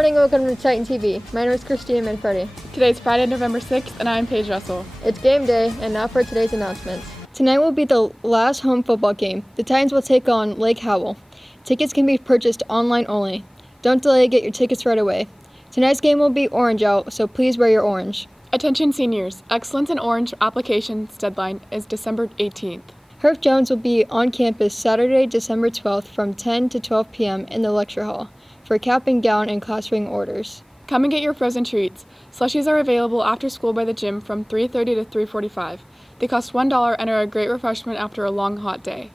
morning and welcome to Titan TV. My name is Christina Manfredi. Today's Friday, November 6th, and I'm Paige Russell. It's game day, and now for today's announcements. Tonight will be the last home football game. The Titans will take on Lake Howell. Tickets can be purchased online only. Don't delay, get your tickets right away. Tonight's game will be orange out, so please wear your orange. Attention seniors, Excellence in Orange applications deadline is December 18th. Herff Jones will be on campus Saturday, December 12th from 10 to 12 p.m. in the lecture hall for cap and gown and class ring orders. Come and get your frozen treats. Slushies are available after school by the gym from 3:30 to 3:45. They cost $1 and are a great refreshment after a long, hot day.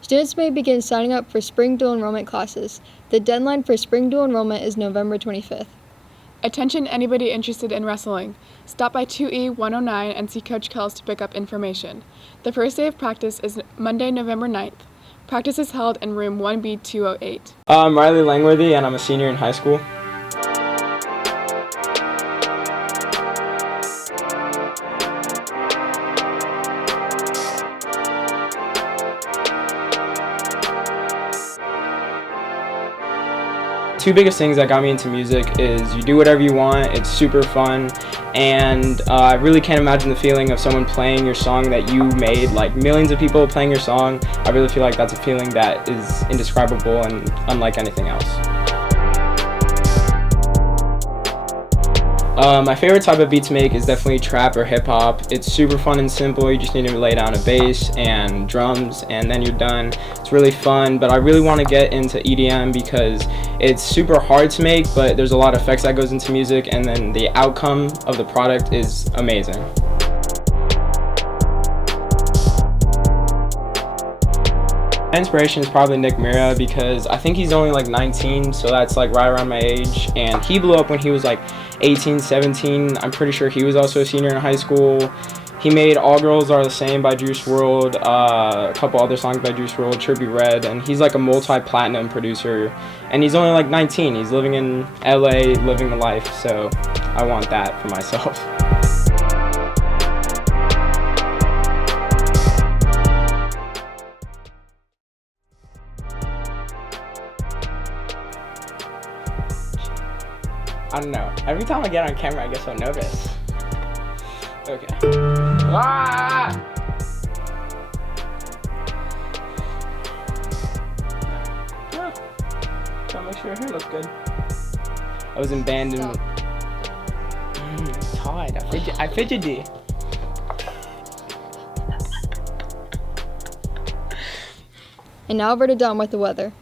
Students may begin signing up for spring dual enrollment classes. The deadline for spring dual enrollment is November 25th. Attention anybody interested in wrestling. Stop by 2E 109 and see Coach Kells to pick up information. The first day of practice is Monday, November 9th. Practice is held in room 1B208. I'm Riley Langworthy, and I'm a senior in high school. Two biggest things that got me into music is you do whatever you want, it's super fun, and I really can't imagine the feeling of someone playing your song that you made, like millions of people playing your song. I really feel like that's a feeling that is indescribable and unlike anything else. My favorite type of beat to make is definitely trap or hip hop. It's super fun and simple. You just need to lay down a bass and drums and then you're done. It's really fun, but I really want to get into EDM because it's super hard to make, but there's a lot of effects that goes into music, and then the outcome of the product is amazing. My inspiration is probably Nick Mira because I think he's only like 19, so that's like right around my age, and he blew up when he was like 18, 17. I'm pretty sure he was also a senior in high school. He made All Girls Are the Same by Juice WRLD, a couple other songs by Juice WRLD, Trippie Redd, and he's like a multi-platinum producer, and he's only like 19. He's living in LA, living the life, so I want that for myself. I don't know. Every time I get on camera, I get so nervous. Okay. Ah! Gotta make sure your hair looks good. I was in band and tired. I fidgety. And now over to Dom with the weather.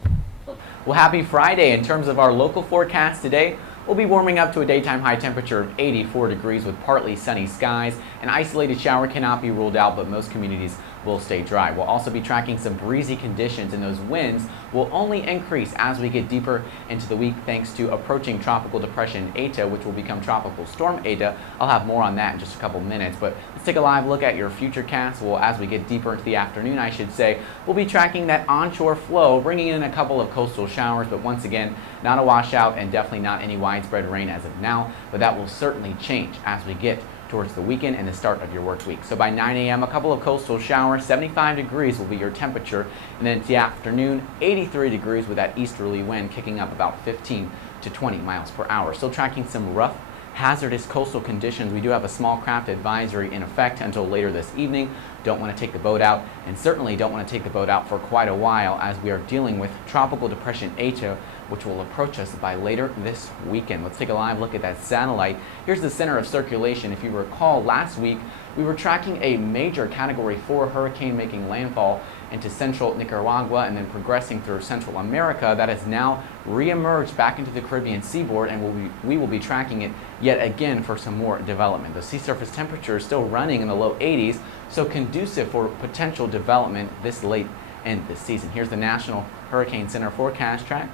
Well, happy Friday. In terms of our local forecast today, we'll be warming up to a daytime high temperature of 84 degrees with partly sunny skies. An isolated shower cannot be ruled out, but most communities will stay dry. We'll also be tracking some breezy conditions, and those winds will only increase as we get deeper into the week thanks to approaching tropical depression Eta, which will become tropical storm Eta. I'll have more on that in just a couple minutes, but let's take a live look at your futurecast. Well, as we get deeper into the afternoon, I should say, we'll be tracking that onshore flow, bringing in a couple of coastal showers, but once again, not a washout and definitely not any widespread rain as of now, but that will certainly change as we get towards the weekend and the start of your work week. So by 9 a.m., a couple of coastal showers, 75 degrees will be your temperature, and then it's the afternoon, 83 degrees with that easterly wind kicking up about 15 to 20 miles per hour. Still tracking some rough, hazardous coastal conditions. We do have a small craft advisory in effect until later this evening. Don't want to take the boat out, and certainly don't want to take the boat out for quite a while as we are dealing with tropical depression Eta, which will approach us by later this weekend. Let's take a live look at that satellite. Here's the center of circulation. If you recall, last week we were tracking a major Category 4 hurricane making landfall into central Nicaragua and then progressing through Central America. That has now re-emerged back into the Caribbean seaboard, and we will be tracking it yet again for some more development. The sea surface temperature is still running in the low 80s, so conducive for potential development this late in the season. Here's the National Hurricane Center forecast track.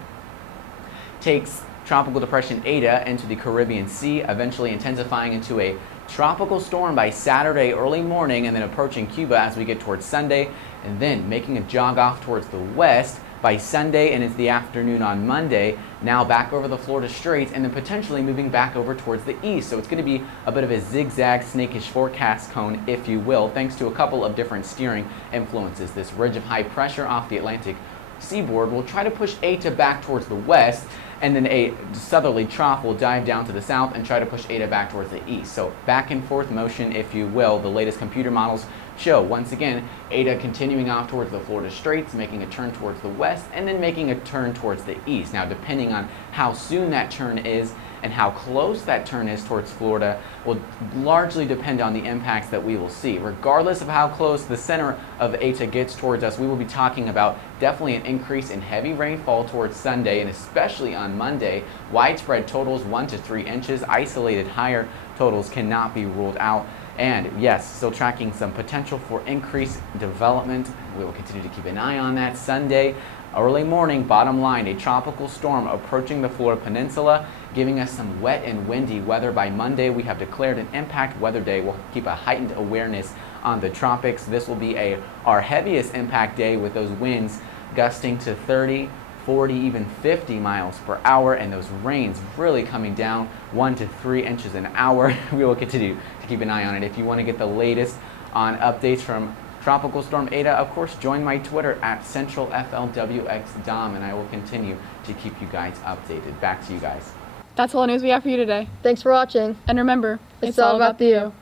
Takes tropical depression Eta into the Caribbean Sea, eventually intensifying into a tropical storm by Saturday early morning and then approaching Cuba as we get towards Sunday, and then making a jog off towards the west by Sunday and into the afternoon on Monday, now back over the Florida Straits and then potentially moving back over towards the east. So it's going to be a bit of a zigzag, snakish forecast cone, if you will, thanks to a couple of different steering influences. This ridge of high pressure off the Atlantic seaboard will try to push Eta back towards the west, and then a southerly trough will dive down to the south and try to push Eta back towards the east. So back and forth motion, if you will. The latest computer models show, once again, Eta continuing off towards the Florida Straits, making a turn towards the west, and then making a turn towards the east. Now, depending on how soon that turn is and how close that turn is towards Florida will largely depend on the impacts that we will see. Regardless of how close the center of Eta gets towards us, we will be talking about definitely an increase in heavy rainfall towards Sunday and especially on Monday. Widespread totals 1 to 3 inches, isolated higher totals cannot be ruled out. And yes, still tracking some potential for increased development. We will continue to keep an eye on that. Sunday, early morning, bottom line, a tropical storm approaching the Florida Peninsula, giving us some wet and windy weather. By Monday, we have declared an impact weather day. We'll keep a heightened awareness on the tropics. This will be our heaviest impact day with those winds gusting to 30, 40, even 50 miles per hour, and those rains really coming down 1 to 3 inches an hour. We will continue to keep an eye on it. If you want to get the latest on updates from Tropical Storm Eta, of course, join my Twitter at CentralFLWXDom, and I will continue to keep you guys updated. Back to you guys. That's all the news we have for you today. Thanks for watching. And remember, It's all about the you.